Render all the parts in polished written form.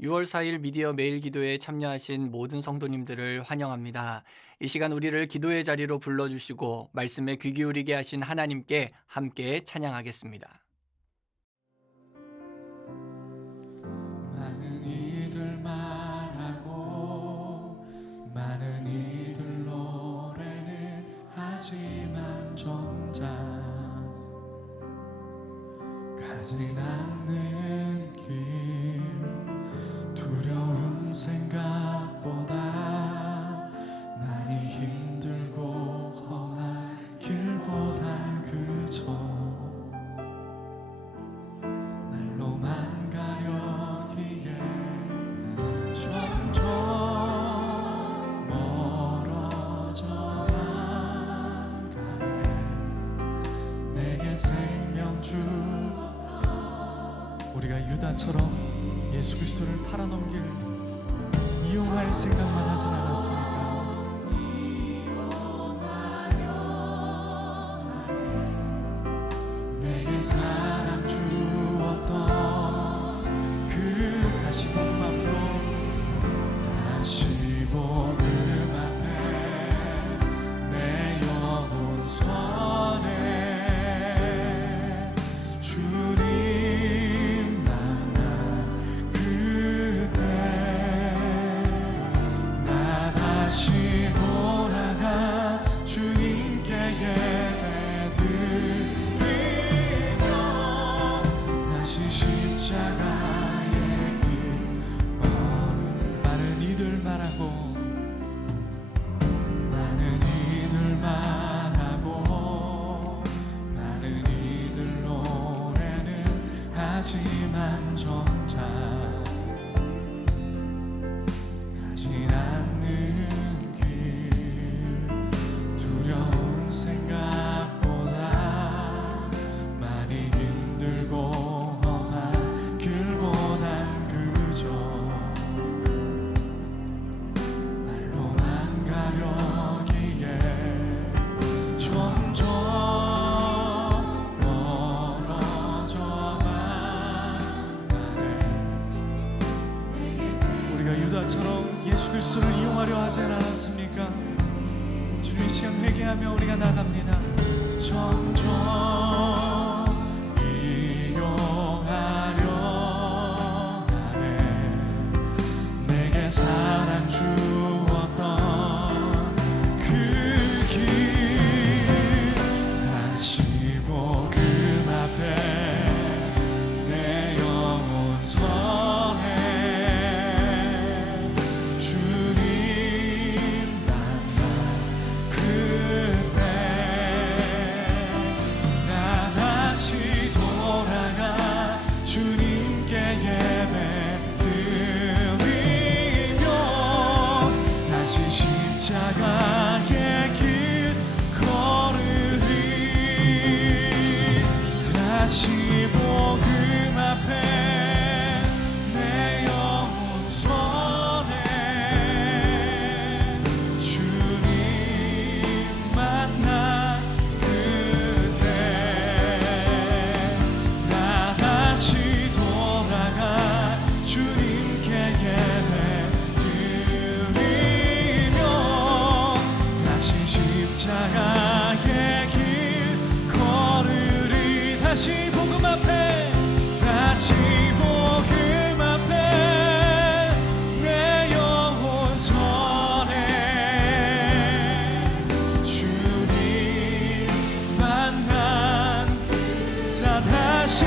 6월 4일 미디어 매일 기도에 참여하신 모든 성도님들을 환영합니다. 이 시간 우리를 기도의 자리로 불러주시고 말씀에 귀 기울이게 하신 하나님께 함께 찬양하겠습니다. 많은 이들 말하고 많은 이들 노래는 하지만 정작 가진 않는 길 두려운 생각보다 많이 힘들고 험한 길보단 그저 말로만 가려기에 점점 멀어져만 가네. 내게 생명 주었던 우리가 유다처럼 예수 그리스도를 팔아넘길 이용할 생각만 하진 않았습니까? 내게 사랑 주었던 그 다시 복음 앞으로 다시 복음 앞에 내 영혼 선에 주님 만난 그때 나 다시 돌아가 주님께 예배드리며 다시 십자가의 길 걸음. 많은 이들 말하고 많은 이들 말하고 많은 이들 노래는 하지만 정작 가진 않는 길 두려운 생각보다 많이 힘들고 험한 길보단 그저 말로만 가려기에 점점 멀어져만 가네. 우리가 유다처럼 예수 그리스도를 이용하려 하지 않았습니까? 주님 이 시간 회개하며 우리가 나갑니다. 점점 이용하려 하네. 내게 사랑 주었던 그 길 다시 복음 앞에 내 영혼 선에 주님 만난 그때 나 다시 돌아가 주님께 예배드리며 다시 십자가의 길 걸으리. 다시 복음 앞에 내 영혼 선에 주님 만난 그때 나 다시 돌아가 주님께 예배드리며 다시 십자가의 길 걸으리. 다시 복음 앞에 다시 복음 앞에 내 영혼 선에 주님 만난 나 다시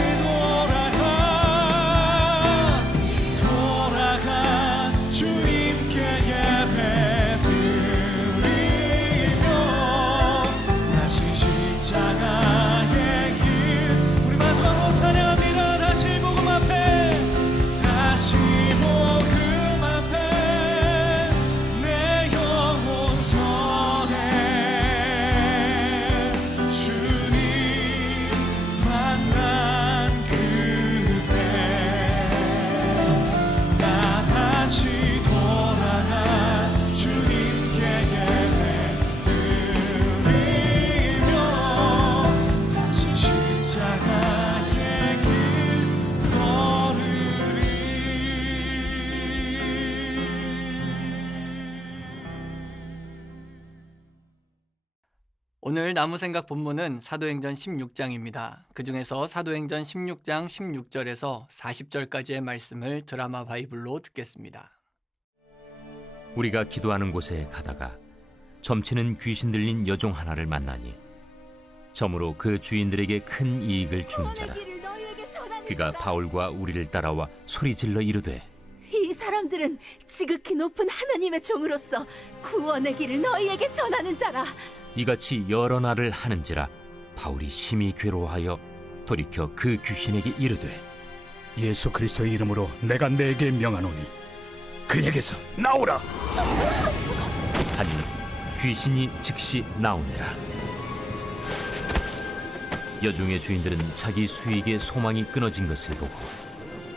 돌아가 주님께 예배드리며 다시 십자가의 길 우리 오늘 나무생각 본문은 사도행전 16장입니다. 그중에서 사도행전 16장 16절에서 40절까지의 말씀을 드라마 바이블로 듣겠습니다. 우리가 기도하는 곳에 가다가 점치는 귀신 들린 여종 하나를 만나니 점으로 그 주인들에게 큰 이익을 주는 자라. 그가 바울과 우리를 따라와 소리질러 이르되 이 사람들은 지극히 높은 하나님의 종으로서 구원의 길을 너희에게 전하는 자라. 이같이 여러 날을 하는지라 바울이 심히 괴로워하여 돌이켜 그 귀신에게 이르되 예수 그리스도의 이름으로 내가 네게 명하노니 그에게서 나오라. 하니 귀신이 즉시 나오니라. 여종의 주인들은 자기 수익의 소망이 끊어진 것을 보고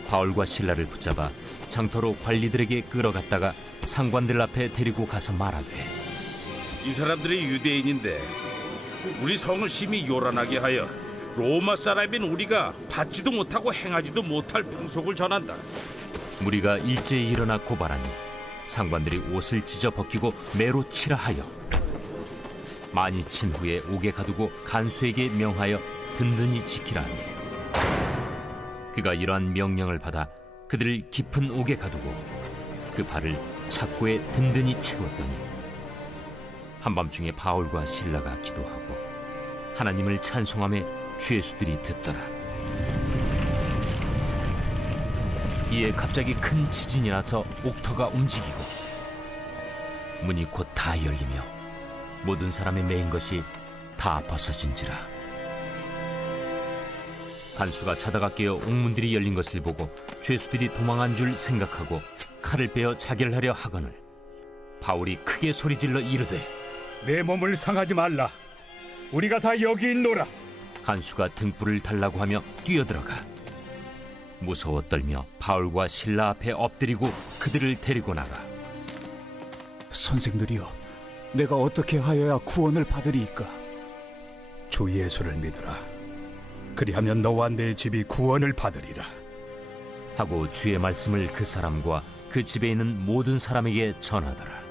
바울과 실라를 붙잡아 장터로 관리들에게 끌어갔다가 상관들 앞에 데리고 가서 말하되 이 사람들이 유대인인데 우리 성을 심히 요란하게 하여 로마 사람인 우리가 받지도 못하고 행하지도 못할 풍속을 전한다. 무리가 일제히 일어나 고발하니 상관들이 옷을 찢어 벗기고 매로 치라 하여 많이 친 후에 옥에 가두고 간수에게 명하여 든든히 지키라 하니 그가 이러한 명령을 받아 그들을 깊은 옥에 가두고 그 발을 착고에 든든히 채웠더니 한밤중에 바울과 실라가 기도하고 하나님을 찬송하며 죄수들이 듣더라. 이에 갑자기 큰 지진이 나서 옥터가 움직이고 문이 곧 다 열리며 모든 사람의 매인 것이 다 벗어진지라. 간수가 자다가 깨어 옥문들이 열린 것을 보고 죄수들이 도망한 줄 생각하고 칼을 빼어 자결하려 하거늘 바울이 크게 소리질러 이르되 내 몸을 상하지 말라. 우리가 다 여기 있노라. 간수가 등불을 달라고 하며 뛰어들어가 무서워 떨며 바울과 실라 앞에 엎드리고 그들을 데리고 나가 선생들이여, 내가 어떻게 하여야 구원을 받으리이까? 주 예수를 믿으라. 그리하면 너와 내 집이 구원을 받으리라. 하고 주의 말씀을 그 사람과 그 집에 있는 모든 사람에게 전하더라.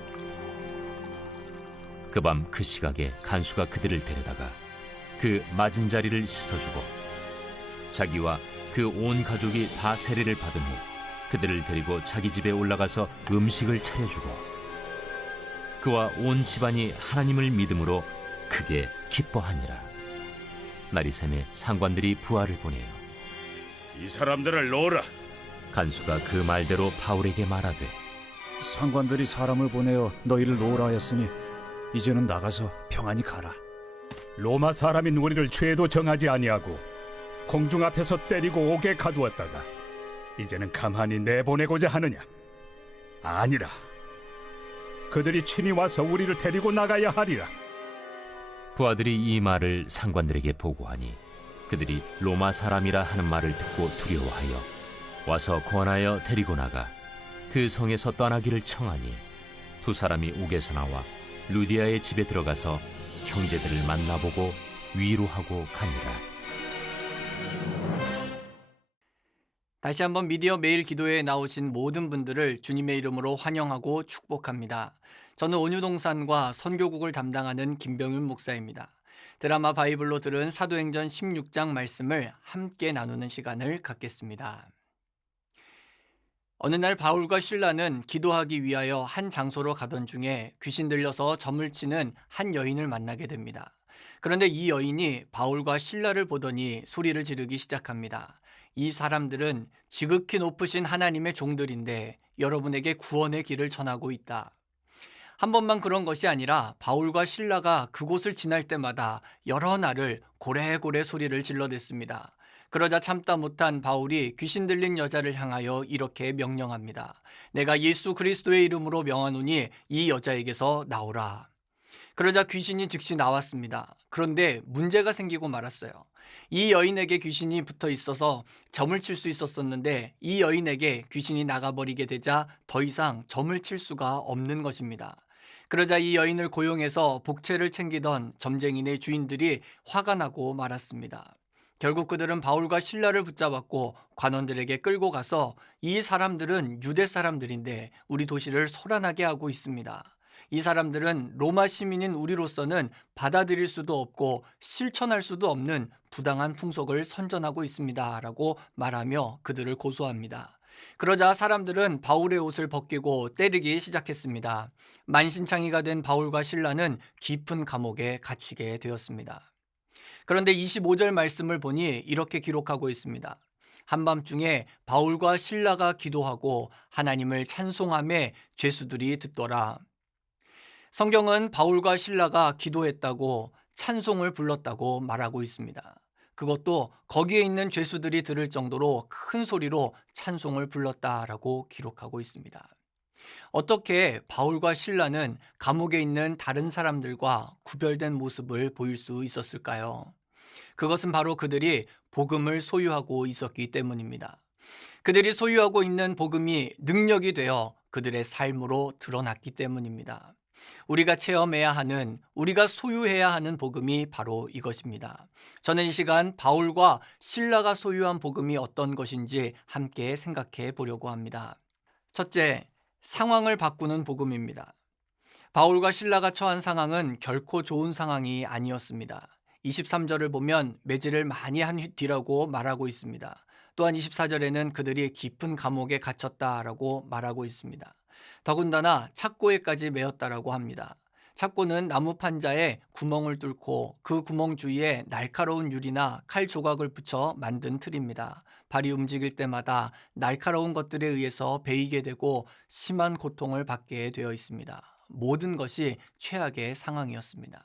그 밤 그 시각에 간수가 그들을 데려다가 그 맞은 자리를 씻어주고 자기와 그 온 가족이 다 세례를 받은 후 그들을 데리고 자기 집에 올라가서 음식을 차려주고 그와 온 집안이 하나님을 믿음으로 크게 기뻐하니라. 날이 새매 상관들이 부하를 보내요. 이 사람들을 놓으라. 간수가 그 말대로 바울에게 말하되 상관들이 사람을 보내어 너희를 놓으라 하였으니 이제는 나가서 평안히 가라. 로마 사람인 우리를 죄도 정하지 아니하고 공중 앞에서 때리고 옥에 가두었다가 이제는 가만히 내보내고자 하느냐? 아니라 그들이 친히 와서 우리를 데리고 나가야 하리라. 부하들이 이 말을 상관들에게 보고하니 그들이 로마 사람이라 하는 말을 듣고 두려워하여 와서 권하여 데리고 나가 그 성에서 떠나기를 청하니 두 사람이 옥에서 나와 루디아의 집에 들어가서 형제들을 만나보고 위로하고 갑니다. 다시 한번 미디어 매일 기도에 나오신 모든 분들을 주님의 이름으로 환영하고 축복합니다. 저는 온유동산과 선교국을 담당하는 김병윤 목사입니다. 드라마 바이블로 들은 사도행전 16장 말씀을 함께 나누는 시간을 갖겠습니다. 어느 날 바울과 실라는 기도하기 위하여 한 장소로 가던 중에 귀신 들려서 점을 치는 한 여인을 만나게 됩니다. 그런데 이 여인이 바울과 실라를 보더니 소리를 지르기 시작합니다. 이 사람들은 지극히 높으신 하나님의 종들인데 여러분에게 구원의 길을 전하고 있다. 한 번만 그런 것이 아니라 바울과 실라가 그곳을 지날 때마다 여러 날을 고래고래 소리를 질러댔습니다. 그러자 참다 못한 바울이 귀신 들린 여자를 향하여 이렇게 명령합니다. 내가 예수 그리스도의 이름으로 명하노니 이 여자에게서 나오라. 그러자 귀신이 즉시 나왔습니다. 그런데 문제가 생기고 말았어요. 이 여인에게 귀신이 붙어 있어서 점을 칠 수 있었었는데 이 여인에게 귀신이 나가버리게 되자 더 이상 점을 칠 수가 없는 것입니다. 그러자 이 여인을 고용해서 복채를 챙기던 점쟁이네 주인들이 화가 나고 말았습니다. 결국 그들은 바울과 실라를 붙잡았고 관원들에게 끌고 가서 이 사람들은 유대 사람들인데 우리 도시를 소란하게 하고 있습니다. 이 사람들은 로마 시민인 우리로서는 받아들일 수도 없고 실천할 수도 없는 부당한 풍속을 선전하고 있습니다. 라고 말하며 그들을 고소합니다. 그러자 사람들은 바울의 옷을 벗기고 때리기 시작했습니다. 만신창이가 된 바울과 실라는 깊은 감옥에 갇히게 되었습니다. 그런데 25절 말씀을 보니 이렇게 기록하고 있습니다. 한밤중에 바울과 실라가 기도하고 하나님을 찬송하며 죄수들이 듣더라. 성경은 바울과 실라가 기도했다고 찬송을 불렀다고 말하고 있습니다. 그것도 거기에 있는 죄수들이 들을 정도로 큰 소리로 찬송을 불렀다라고 기록하고 있습니다. 어떻게 바울과 실라는 감옥에 있는 다른 사람들과 구별된 모습을 보일 수 있었을까요? 그것은 바로 그들이 복음을 소유하고 있었기 때문입니다. 그들이 소유하고 있는 복음이 능력이 되어 그들의 삶으로 드러났기 때문입니다. 우리가 체험해야 하는, 우리가 소유해야 하는 복음이 바로 이것입니다. 저는 이 시간 바울과 실라가 소유한 복음이 어떤 것인지 함께 생각해 보려고 합니다. 첫째, 상황을 바꾸는 복음입니다. 바울과 실라가 처한 상황은 결코 좋은 상황이 아니었습니다. 23절을 보면 매질을 많이 한 뒤라고 말하고 있습니다. 또한 24절에는 그들이 깊은 감옥에 갇혔다라고 말하고 있습니다. 더군다나 착고에까지 메었다라고 합니다. 착고는 나무 판자에 구멍을 뚫고 그 구멍 주위에 날카로운 유리나 칼 조각을 붙여 만든 틀입니다. 발이 움직일 때마다 날카로운 것들에 의해서 베이게 되고 심한 고통을 받게 되어 있습니다. 모든 것이 최악의 상황이었습니다.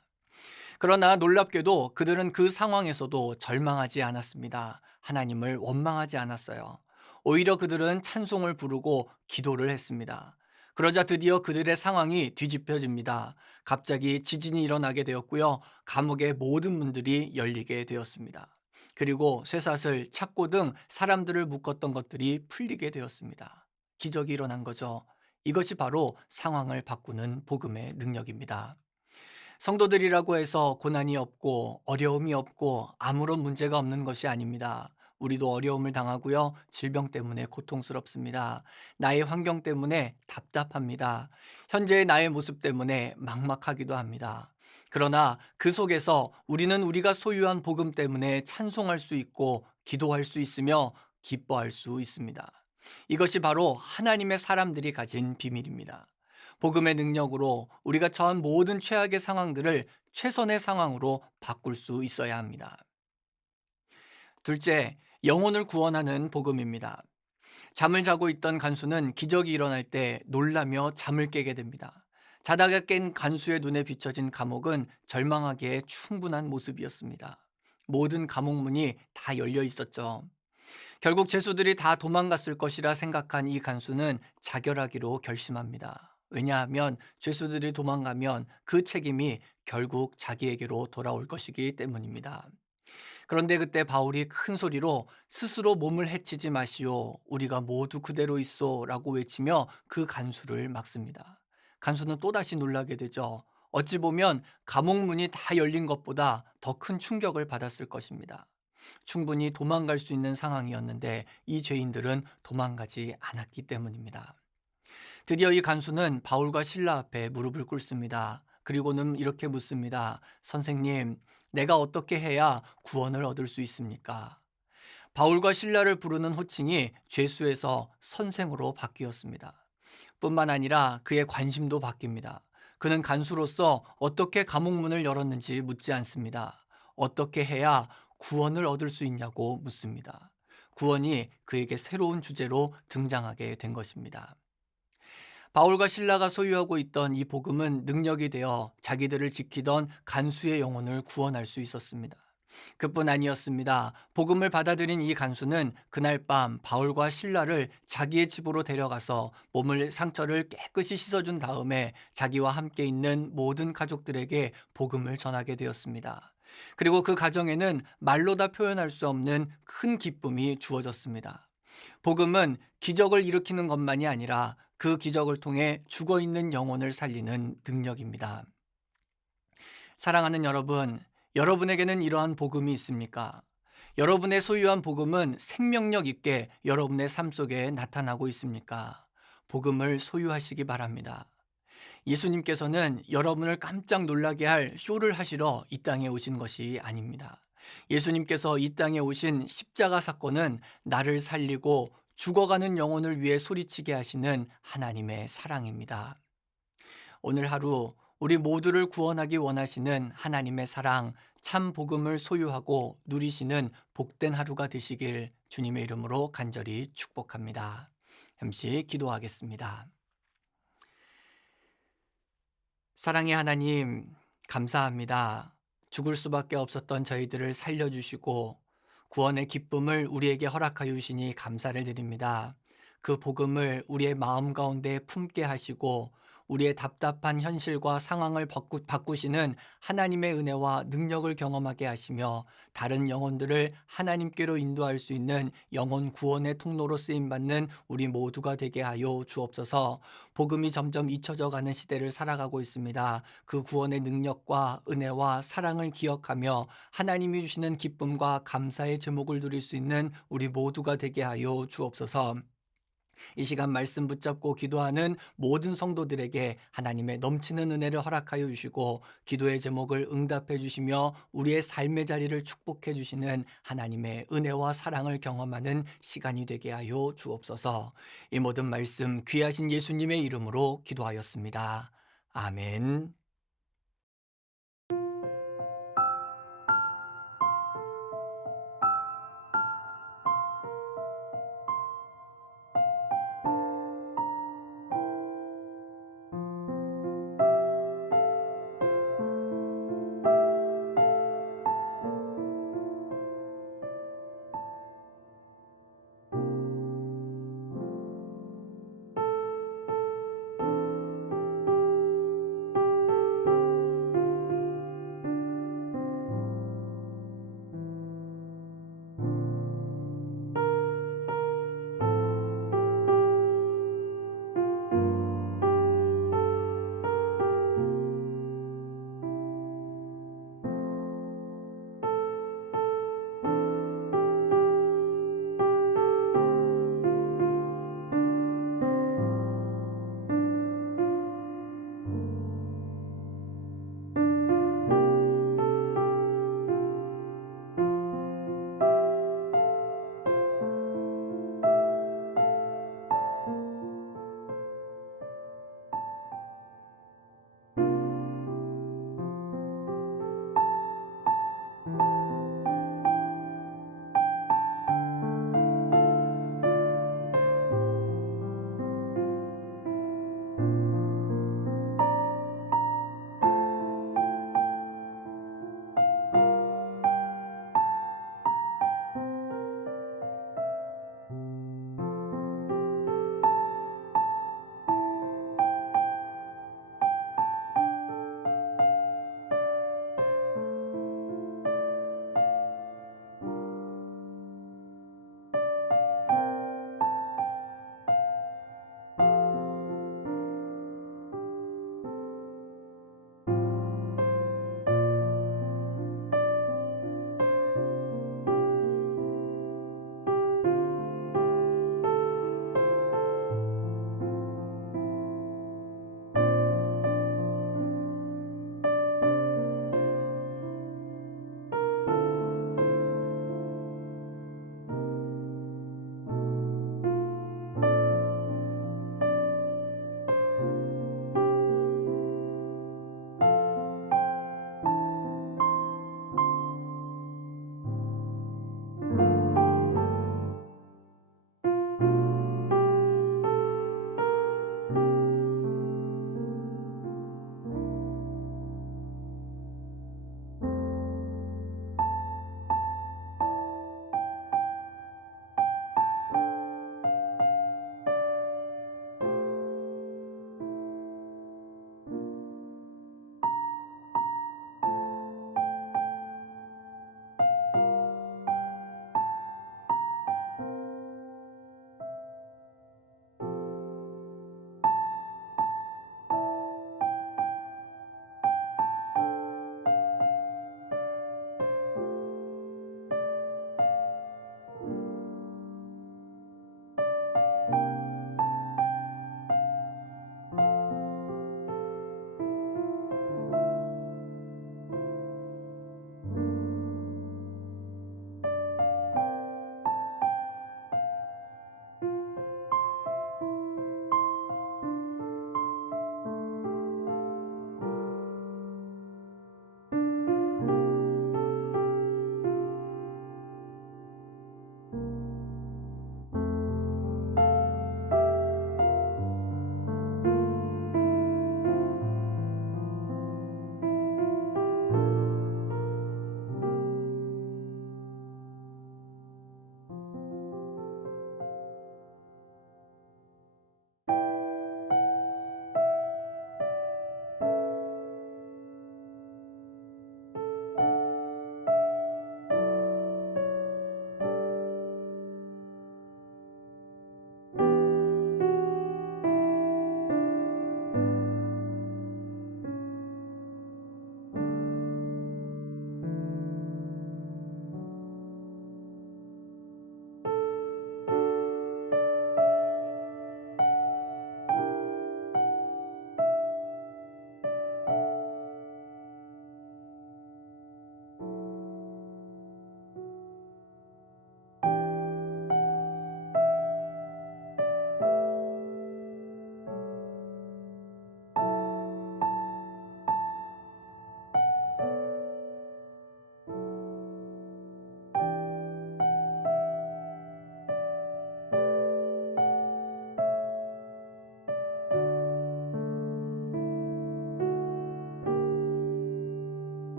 그러나 놀랍게도 그들은 그 상황에서도 절망하지 않았습니다. 하나님을 원망하지 않았어요. 오히려 그들은 찬송을 부르고 기도를 했습니다. 그러자 드디어 그들의 상황이 뒤집혀집니다. 갑자기 지진이 일어나게 되었고요. 감옥의 모든 문들이 열리게 되었습니다. 그리고 쇠사슬, 착고 등 사람들을 묶었던 것들이 풀리게 되었습니다. 기적이 일어난 거죠. 이것이 바로 상황을 바꾸는 복음의 능력입니다. 성도들이라고 해서 고난이 없고 어려움이 없고 아무런 문제가 없는 것이 아닙니다. 우리도 어려움을 당하고요. 질병 때문에 고통스럽습니다. 나의 환경 때문에 답답합니다. 현재의 나의 모습 때문에 막막하기도 합니다. 그러나 그 속에서 우리는 우리가 소유한 복음 때문에 찬송할 수 있고 기도할 수 있으며 기뻐할 수 있습니다. 이것이 바로 하나님의 사람들이 가진 비밀입니다. 복음의 능력으로 우리가 처한 모든 최악의 상황들을 최선의 상황으로 바꿀 수 있어야 합니다. 둘째, 영혼을 구원하는 복음입니다. 잠을 자고 있던 간수는 기적이 일어날 때 놀라며 잠을 깨게 됩니다. 자다가 깬 간수의 눈에 비춰진 감옥은 절망하기에 충분한 모습이었습니다. 모든 감옥문이 다 열려 있었죠. 결국 죄수들이 다 도망갔을 것이라 생각한 이 간수는 자결하기로 결심합니다. 왜냐하면 죄수들이 도망가면 그 책임이 결국 자기에게로 돌아올 것이기 때문입니다. 그런데 그때 바울이 큰 소리로 스스로 몸을 해치지 마시오. 우리가 모두 그대로 있소. 라고 외치며 그 간수를 막습니다. 간수는 또다시 놀라게 되죠. 어찌 보면 감옥문이 다 열린 것보다 더 큰 충격을 받았을 것입니다. 충분히 도망갈 수 있는 상황이었는데 이 죄인들은 도망가지 않았기 때문입니다. 드디어 이 간수는 바울과 실라 앞에 무릎을 꿇습니다. 그리고는 이렇게 묻습니다. 선생님, 내가 어떻게 해야 구원을 얻을 수 있습니까? 바울과 실라를 부르는 호칭이 죄수에서 선생으로 바뀌었습니다. 뿐만 아니라 그의 관심도 바뀝니다. 그는 간수로서 어떻게 감옥문을 열었는지 묻지 않습니다. 어떻게 해야 구원을 얻을 수 있냐고 묻습니다. 구원이 그에게 새로운 주제로 등장하게 된 것입니다. 바울과 실라가 소유하고 있던 이 복음은 능력이 되어 자기들을 지키던 간수의 영혼을 구원할 수 있었습니다. 그뿐 아니었습니다. 복음을 받아들인 이 간수는 그날 밤 바울과 실라를 자기의 집으로 데려가서 상처를 깨끗이 씻어준 다음에 자기와 함께 있는 모든 가족들에게 복음을 전하게 되었습니다. 그리고 그 가정에는 말로 다 표현할 수 없는 큰 기쁨이 주어졌습니다. 복음은 기적을 일으키는 것만이 아니라 그 기적을 통해 죽어있는 영혼을 살리는 능력입니다. 사랑하는 여러분, 여러분에게는 이러한 복음이 있습니까? 여러분의 소유한 복음은 생명력 있게 여러분의 삶 속에 나타나고 있습니까? 복음을 소유하시기 바랍니다. 예수님께서는 여러분을 깜짝 놀라게 할 쇼를 하시러 이 땅에 오신 것이 아닙니다. 예수님께서 이 땅에 오신 십자가 사건은 나를 살리고 죽어가는 영혼을 위해 소리치게 하시는 하나님의 사랑입니다. 오늘 하루 우리 모두를 구원하기 원하시는 하나님의 사랑, 참 복음을 소유하고 누리시는 복된 하루가 되시길 주님의 이름으로 간절히 축복합니다. 잠시 기도하겠습니다. 사랑의 하나님, 감사합니다. 죽을 수밖에 없었던 저희들을 살려주시고 구원의 기쁨을 우리에게 허락하여 주시니 감사를 드립니다. 그 복음을 우리의 마음 가운데 품게 하시고 우리의 답답한 현실과 상황을 바꾸시는 하나님의 은혜와 능력을 경험하게 하시며 다른 영혼들을 하나님께로 인도할 수 있는 영혼 구원의 통로로 쓰임받는 우리 모두가 되게 하여 주옵소서. 복음이 점점 잊혀져 가는 시대를 살아가고 있습니다. 그 구원의 능력과 은혜와 사랑을 기억하며 하나님이 주시는 기쁨과 감사의 제목을 누릴 수 있는 우리 모두가 되게 하여 주옵소서. 이 시간 말씀 붙잡고 기도하는 모든 성도들에게 하나님의 넘치는 은혜를 허락하여 주시고 기도의 제목을 응답해 주시며 우리의 삶의 자리를 축복해 주시는 하나님의 은혜와 사랑을 경험하는 시간이 되게 하여 주옵소서. 이 모든 말씀 귀하신 예수님의 이름으로 기도하였습니다. 아멘.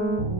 주옵소서.